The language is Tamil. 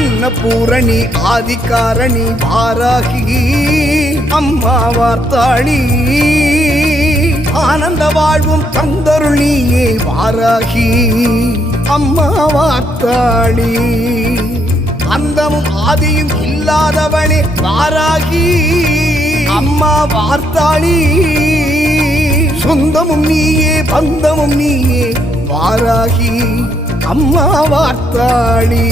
அன்னபூரணி ஆதிகாரணி வாராகி அம்மா வார்த்தாளி ஆனந்த வாழ்வும் தந்தருள் நீயே வாராகி அம்மா வார்த்தாளி அந்தமும் ஆதியும் இல்லாதவளே வாராகி அம்மா வார்த்தாளி சொந்தமும் நீயே பந்தமும் நீயே வாராகி அம்மா வார்த்தாளி